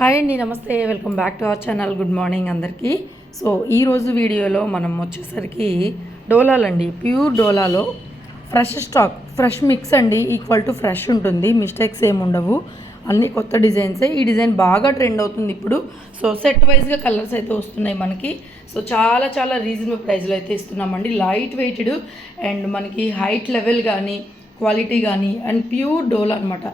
Hi అండి, నమస్తే. Welcome back to our channel. Good morning అందరికీ. సో ఈరోజు వీడియోలో మనం వచ్చేసరికి డోలాలండి, ప్యూర్ డోలాలో ఫ్రెష్ స్టాక్, ఫ్రెష్ మిక్స్ అండి, ఈక్వల్ టు ఫ్రెష్ ఉంటుంది, మిస్టేక్స్ ఏమి ఉండవు, అన్నీ కొత్త డిజైన్సే. ఈ డిజైన్ బాగా ట్రెండ్ అవుతుంది ఇప్పుడు. సో సెట్ వైజ్గా కలర్స్ అయితే వస్తున్నాయి మనకి. సో చాలా చాలా రీజనబుల్ ప్రైస్లో అయితే ఇస్తున్నామండి. లైట్ వెయిటెడ్ అండ్ మనకి హైట్ లెవెల్ కానీ క్వాలిటీ కానీ అండ్ ప్యూర్ డోలా అనమాట.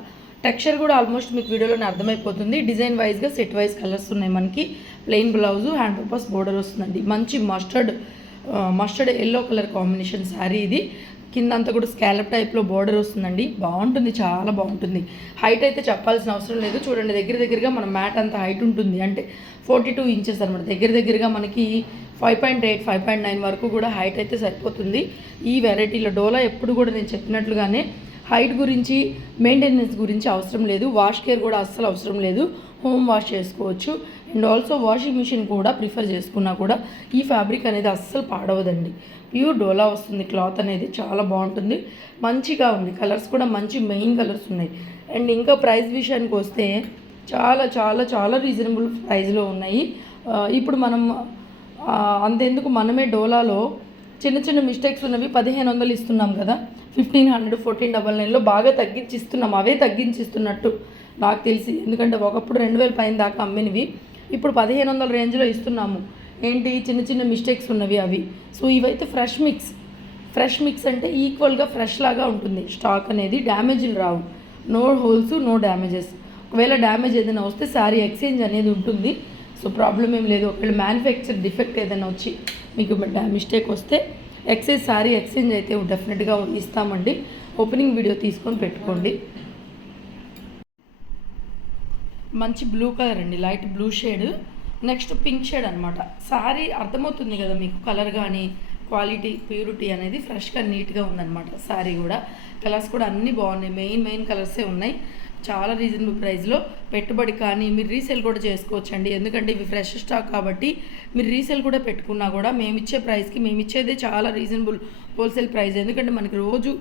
టెక్స్చర్ కూడా ఆల్మోస్ట్ మీకు వీడియోలోనే అర్థమైపోతుంది. డిజైన్ వైజ్గా సెట్ వైజ్ కలర్స్ ఉన్నాయి మనకి. Plain blouse, hand purpose border వస్తుందండి. మంచి mustard yellow colour combination sari ఇది. కింద అంతా కూడా స్కాలప్ టైప్లో బోర్డర్ వస్తుందండి. బాగుంటుంది, చాలా బాగుంటుంది. హైట్ అయితే చెప్పాల్సిన అవసరం లేదు. చూడండి, దగ్గరగా మన మ్యాట్ అంత హైట్ ఉంటుంది, అంటే 42 ఇంచెస్ అనమాట. దగ్గరగా మనకి 5.8, 5.9 వరకు కూడా హైట్ అయితే సరిపోతుంది. ఈ వెరైటీలో డోలా ఎప్పుడు కూడా నేను చెప్పినట్లుగానే హైట్ గురించి, మెయింటెనెన్స్ గురించి అవసరం లేదు. వాష్ కేర్ కూడా అస్సలు అవసరం లేదు. హోమ్ వాష్ చేసుకోవచ్చు. అండ్ ఆల్సో వాషింగ్ మిషన్ కూడా ప్రిఫర్ చేసుకున్నా కూడా ఈ ఫ్యాబ్రిక్ అనేది అస్సలు పాడవదండి. ప్యూర్ డోలా వస్తుంది. క్లాత్ అనేది చాలా బాగుంటుంది, మంచిగా ఉంది. కలర్స్ కూడా మంచి మెయిన్ కలర్స్ ఉన్నాయి. అండ్ ఇంకా ప్రైస్ విషయానికి వస్తే చాలా చాలా చాలా రీజనబుల్ ప్రైస్లో ఉన్నాయి. ఇప్పుడు మనం అంతెందుకు, మనమే డోలాలో చిన్న మిస్టేక్స్ ఉన్నవి 1500 ఇస్తున్నాం కదా, 1500, 1499లో బాగా తగ్గించి ఇస్తున్నాం. అవే తగ్గించిస్తున్నట్టు నాకు తెలిసి, ఎందుకంటే ఒకప్పుడు 2000 పైన దాకా అమ్మినవి ఇప్పుడు 1500 రేంజ్లో ఇస్తున్నాము. ఏంటి, చిన్న మిస్టేక్స్ ఉన్నవి అవి. సో ఇవైతే ఫ్రెష్ మిక్స్ అంటే ఈక్వల్గా ఫ్రెష్ లాగా ఉంటుంది. స్టాక్ అనేది డ్యామేజ్లు రావు, నో హోల్స్, నో డ్యామేజెస్. ఒకవేళ డ్యామేజ్ ఏదైనా వస్తే శారీ ఎక్స్చేంజ్ అనేది ఉంటుంది. సో ప్రాబ్లం ఏం లేదు. ఒకవేళ మ్యానుఫ్యాక్చర్ డిఫెక్ట్ ఏదైనా వచ్చి మీకు మిస్టేక్ వస్తే శారీ ఎక్స్చేంజ్ అయితే డెఫినెట్గా ఇస్తామండి. ఓపెనింగ్ వీడియో తీసుకొని పెట్టుకోండి. మంచి బ్లూ కలర్ అండి, light blue shade, next pink shade అనమాట. శారీ అర్థమవుతుంది కదా మీకు, కలర్ కానీ క్వాలిటీ, ప్యూరిటీ అనేది ఫ్రెష్గా నీట్గా ఉందన్నమాట. శారీ కూడా కలర్స్ కూడా అన్నీ బాగున్నాయి. మెయిన్ కలర్సే ఉన్నాయి. చాలా రీజనబుల్ ప్రైస్లో పెట్టుబడి కానీ మీరు రీసేల్ కూడా చేసుకోవచ్చండి. ఎందుకంటే ఇవి ఫ్రెష్ స్టాక్ కాబట్టి మీరు రీసేల్ కూడా పెట్టుకున్నా కూడా మేమిచ్చే ప్రైస్కి, మేమిచ్చేదే చాలా రీజనబుల్ హోల్సేల్ ప్రైస్. ఎందుకంటే మనకి రోజు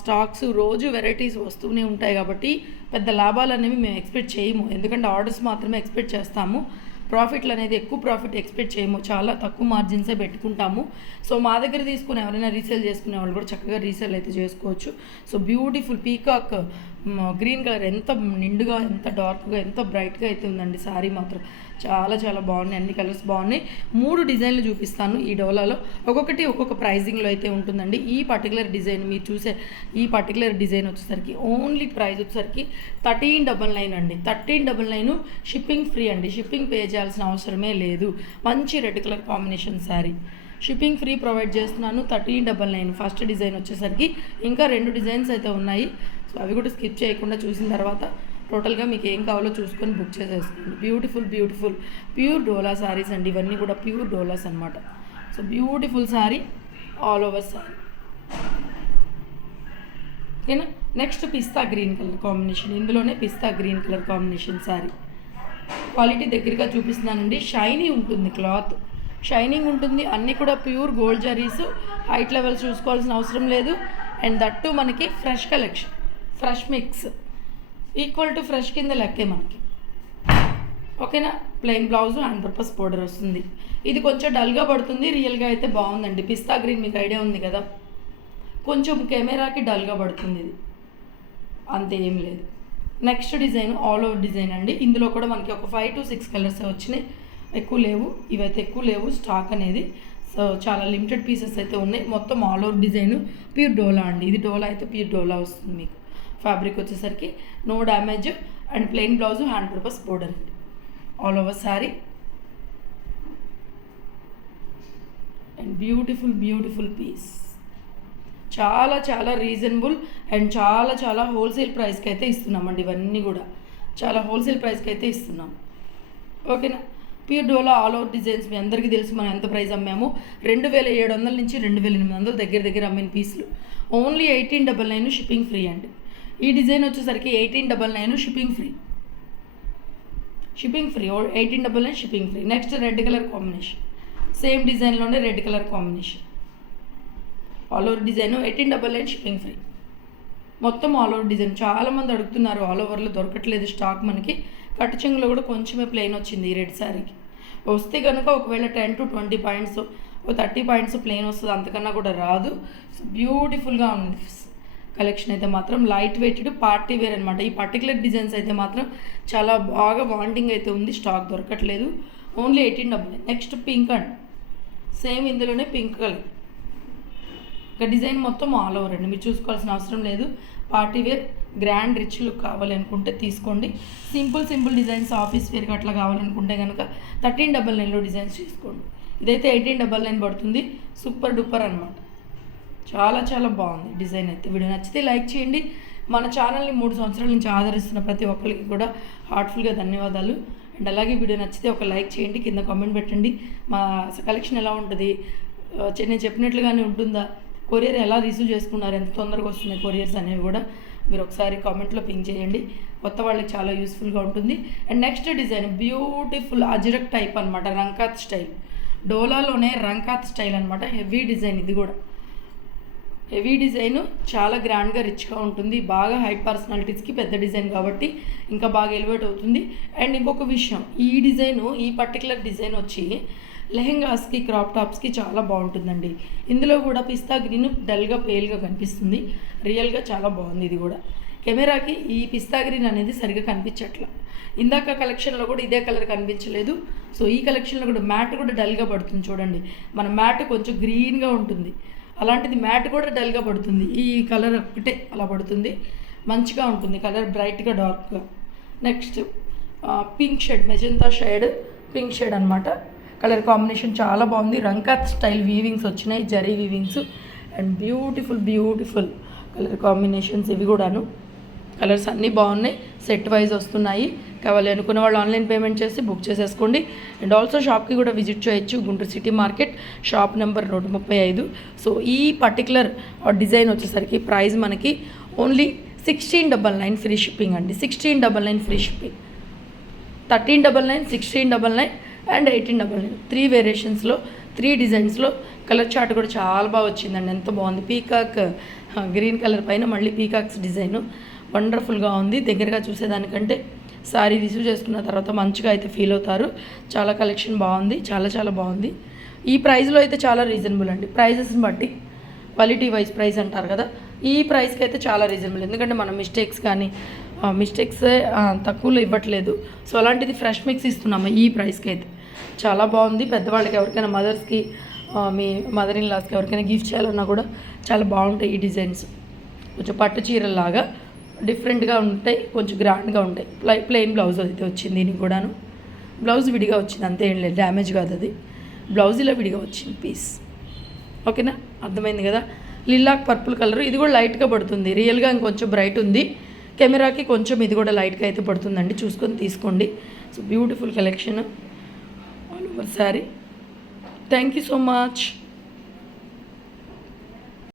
స్టాక్స్, రోజు వెరైటీస్ వస్తూనే ఉంటాయి కాబట్టి పెద్ద లాభాలు అనేవి మేము ఎక్స్పెక్ట్ చేయము. ఎందుకంటే ఆర్డర్స్ మాత్రమే ఎక్స్పెక్ట్ చేస్తాము. ప్రాఫిట్లు అనేది ఎక్కువ ప్రాఫిట్ ఎక్స్పెక్ట్ చేయము, చాలా తక్కువ మార్జిన్సే పెట్టుకుంటాము. సో మా దగ్గర తీసుకుని ఎవరైనా రీసేల్ చేసుకునే వాళ్ళు కూడా చక్కగా రీసేల్ అయితే చేసుకోవచ్చు. So beautiful peacock green colour, ఎంత నిండుగా, ఎంత డార్క్గా, ఎంత బ్రైట్గా అయితే ఉందండి. శారీ మాత్రం చాలా చాలా బాగున్నాయి. అన్ని కలర్స్ బాగున్నాయి. 3 డిజైన్లు చూపిస్తాను ఈ డోలాలో. ఒక్కొక్క ప్రైజింగ్లో అయితే ఉంటుందండి. ఈ పర్టికులర్ డిజైన్ మీరు చూసే ఈ పర్టికులర్ డిజైన్ వచ్చేసరికి ఓన్లీ ప్రైస్ వచ్చేసరికి 1399 అండి. 1399 షిప్పింగ్ ఫ్రీ అండి. షిప్పింగ్ పే చేయాల్సిన అవసరమే లేదు. మంచి red colour combination sari, shipping free provide చేస్తున్నాను. 1399 ఫస్ట్ డిజైన్ వచ్చేసరికి. ఇంకా 2 డిజైన్స్ అయితే ఉన్నాయి. సో అవి కూడా స్కిప్ చేయకుండా చూసిన తర్వాత టోటల్గా మీకు ఏం కావాలో చూసుకొని బుక్ చేసేసుకోండి. బ్యూటిఫుల్ ప్యూర్ డోలా శారీస్ అండి. ఇవన్నీ కూడా ప్యూర్ డోలాస్ అనమాట. So beautiful sari, all over sari. ఓకేనా. నెక్స్ట్ పిస్తా గ్రీన్ కలర్ కాంబినేషన్. ఇందులోనే పిస్తా green colour combination sari. Quality దగ్గరగా చూపిస్తున్నానండి. షైనీ ఉంటుంది, క్లాత్ షైనింగ్ ఉంటుంది. అన్నీ కూడా ప్యూర్ గోల్డ్ జరీస్. హైట్ లెవెల్స్ చూసుకోవాల్సిన అవసరం లేదు. అండ్ దట్టు మనకి fresh collection, fresh mix, equal to fresh కింద లెక్కే మనకి. ఓకేనా. Plain blouse, hand purpose border వస్తుంది. ఇది కొంచెం డల్గా పడుతుంది, రియల్గా అయితే బాగుందండి. పిస్తా గ్రీన్ మీకు ఐడియా ఉంది కదా, కొంచెం కెమెరాకి డల్గా పడుతుంది. ఇది అంతే, ఏం లేదు. Next design all over design అండి. ఇందులో కూడా మనకి ఒక 5 to 6 కలర్స్ వచ్చినాయి. ఎక్కువ లేవు, ఇవైతే ఎక్కువ లేవు స్టాక్ అనేది. సో చాలా లిమిటెడ్ పీసెస్ అయితే ఉన్నాయి. మొత్తం ఆల్ ఓవర్ డిజైన్ ప్యూర్ డోలా అండి. ఇది డోలా అయితే ప్యూర్ డోలా వస్తుంది మీకు. ఫ్యాబ్రిక్ వచ్చేసరికి no damage and plain blouse, hand purpose border అండి. All over sari and beautiful piece. చాలా చాలా రీజనబుల్ అండ్ చాలా చాలా హోల్సేల్ ప్రైస్కి అయితే ఇస్తున్నామండి. ఇవన్నీ కూడా చాలా హోల్సేల్ ప్రైస్కి అయితే ఇస్తున్నాం. ఓకేనా. ప్యూర్ డోలా ఆల్ ఓవర్ డిజైన్స్ మీ అందరికీ తెలుసు మనం ఎంత ప్రైస్ అమ్మాము. 2700 నుంచి 2800 దగ్గర అమ్మిన పీసులు. ఓన్లీ 1899 షిప్పింగ్ ఫ్రీ అండి. ఈ డిజైన్ వచ్చేసరికి 1899 shipping free. 1899 shipping free. Next red colour combination, same డిజైన్లోనే red colour combination. All over design 1899 shipping free. మొత్తం ఆల్ ఓవర్ డిజైన్. చాలామంది అడుగుతున్నారు, ఆల్ ఓవర్లో దొరకట్లేదు స్టాక్ మనకి. కట్టు చెంగులో కూడా కొంచెమే ప్లెయిన్ వచ్చింది ఈ రెడ్ శారీకి. వస్తే కనుక ఒకవేళ 10 to 20 పాయింట్స్, 30 పాయింట్స్ ప్లెయిన్ వస్తుంది, అంతకన్నా కూడా రాదు. సో బ్యూటిఫుల్గా ఉంది కలెక్షన్ అయితే మాత్రం. లైట్ వెయిటెడ్ పార్టీ వేర్ అనమాట. ఈ పర్టికులర్ డిజైన్స్ అయితే మాత్రం చాలా బాగా వాంటింగ్ అయితే ఉంది, స్టాక్ దొరకట్లేదు. ఓన్లీ 1899. నెక్స్ట్ పింక్ అండి, సేమ్ ఇందులోనే పింక్ కలర్. ఇక డిజైన్ మొత్తం ఆల్ ఓవర్ అండి, మీరు చూసుకోవాల్సిన అవసరం లేదు. Party wear grand rich look కావాలనుకుంటే తీసుకోండి. సింపుల్ డిజైన్స్ ఆఫీస్ వేర్కి అట్లా కావాలనుకుంటే కనుక 1399లో డిజైన్స్ తీసుకోండి. ఇదైతే 1899 పడుతుంది. సూపర్ డూపర్ అనమాట, చాలా బాగుంది డిజైన్ అయితే. వీడియో నచ్చితే లైక్ చేయండి. మన ఛానల్ని 3 సంవత్సరాల నుంచి ఆదరిస్తున్న ప్రతి ఒక్కరికి కూడా హార్ట్ఫుల్గా ధన్యవాదాలు. అండ్ అలాగే వీడియో నచ్చితే ఒక లైక్ చేయండి, కింద కామెంట్ పెట్టండి. మా కలెక్షన్ ఎలా ఉంటుంది, నేను చెప్పినట్లుగానే ఉంటుందా, కొరియర్ ఎలా రిసీవ్ చేసుకున్నారు, ఎంత తొందరగా వస్తున్నాయి కొరియర్స్ అనేవి కూడా మీరు ఒకసారి కామెంట్లో పింక్ చేయండి. కొత్త వాళ్ళకి చాలా యూస్ఫుల్గా ఉంటుంది. And next design beautiful Ajrakh type అనమాట, రంకాత్ స్టైల్. డోలాలోనే రంకాత్ స్టైల్ అనమాట. హెవీ డిజైన్, ఇది కూడా హెవీ డిజైన్, చాలా గ్రాండ్గా రిచ్గా ఉంటుంది. బాగా హైట్ పర్సనాలిటీస్కి పెద్ద డిజైన్ కాబట్టి ఇంకా బాగా ఎలివేట్ అవుతుంది. అండ్ ఇంకొక విషయం, ఈ డిజైను, ఈ పర్టికులర్ డిజైన్ వచ్చి లెహెంగాస్కి, క్రాప్ టాప్స్కి చాలా బాగుంటుందండి. ఇందులో కూడా పిస్తా గ్రీన్ డల్గా పేల్గా కనిపిస్తుంది, రియల్గా చాలా బాగుంది. ఇది కూడా కెమెరాకి ఈ పిస్తా గ్రీన్ అనేది సరిగ్గా కనిపించట్లా. ఇందాక కలెక్షన్లో కూడా ఇదే కలర్ కనిపించలేదు. సో ఈ కలెక్షన్లో కూడా మ్యాట్ కూడా డల్గా పడుతుంది చూడండి. మన మ్యాట్ కొంచెం గ్రీన్గా ఉంటుంది, అలాంటిది మ్యాట్ కూడా డల్గా పడుతుంది. ఈ కలర్ ఒకటే అలా పడుతుంది, మంచిగా ఉంటుంది కలర్, బ్రైట్గా డార్క్గా. Next pink shade, magenta shade, pink shade అనమాట. కలర్ కాంబినేషన్ చాలా బాగుంది. రంకాత్ స్టైల్ వీవింగ్స్ వచ్చినాయి, జరీ weavings. And beautiful colour combinations ఇవి కూడాను. కలర్స్ అన్నీ బాగున్నాయి, సెట్ వైజ్ వస్తున్నాయి. కావాలి అనుకున్న వాళ్ళు ఆన్లైన్ పేమెంట్ చేసి బుక్ చేసేసుకోండి. అండ్ ఆల్సో షాప్కి కూడా విజిట్ చేయొచ్చు, Guntur city market, shop number 135. So ఈ పర్టికులర్ డిజైన్ వచ్చేసరికి ప్రైస్ మనకి ఓన్లీ 1699 ఫ్రీ షిప్పింగ్ అండి. 1699 ఫ్రీ షిప్పింగ్, 1399, 1699 అండ్ 1899. 3 వేరియేషన్స్లో, 3 డిజైన్స్లో. కలర్ చార్ట్ కూడా చాలా బాగా వచ్చిందండి, ఎంత బాగుంది. పీకాక్ గ్రీన్ కలర్ పైన మళ్ళీ పీకాక్స్ డిజైన్ వండర్ఫుల్గా ఉంది. దగ్గరగా చూసేదానికంటే సారీ రిసీవ్ చేసుకున్న తర్వాత మంచిగా అయితే ఫీల్ అవుతారు. చాలా కలెక్షన్ బాగుంది, చాలా బాగుంది. ఈ ప్రైస్లో అయితే చాలా రీజనబుల్ అండి. ప్రైజెస్ని బట్టి క్వాలిటీ వైజ్ ప్రైస్ అంటారు కదా, ఈ ప్రైస్కి అయితే చాలా రీజనబుల్. ఎందుకంటే మనం మిస్టేక్స్ తక్కువలో ఇవ్వట్లేదు. సో అలాంటిది ఫ్రెష్ మిక్స్ ఇస్తున్నాము ఈ ప్రైస్కి అయితే. చాలా బాగుంది. పెద్దవాళ్ళకి ఎవరికైనా మదర్స్కి, మీ మదర్ ఇన్ లాస్కి ఎవరికైనా గిఫ్ట్ చేయాలన్నా కూడా చాలా బాగుంటాయి ఈ డిజైన్స్. కొంచెం పట్టు చీరల్లాగా డిఫరెంట్గా ఉంటాయి, కొంచెం గ్రాండ్గా ఉంటాయి. ప్లెయిన్ బ్లౌజ్ అయితే వచ్చింది దీనికి కూడాను. బ్లౌజ్ విడిగా వచ్చింది, అంతే ఏం లేదు, డ్యామేజ్ కాదు అది. బ్లౌజ్ ఇలా విడిగా వచ్చింది పీస్. ఓకేనా, అర్థమైంది కదా. లిల్లాక్ పర్పుల్ కలర్, ఇది కూడా లైట్గా పడుతుంది. రియల్గా ఇంకొంచెం బ్రైట్ ఉంది, కెమెరాకి కొంచెం ఇది కూడా లైట్గా అయితే పడుతుందండి, చూసుకొని తీసుకోండి. So beautiful collection all over sari. Thank you so much.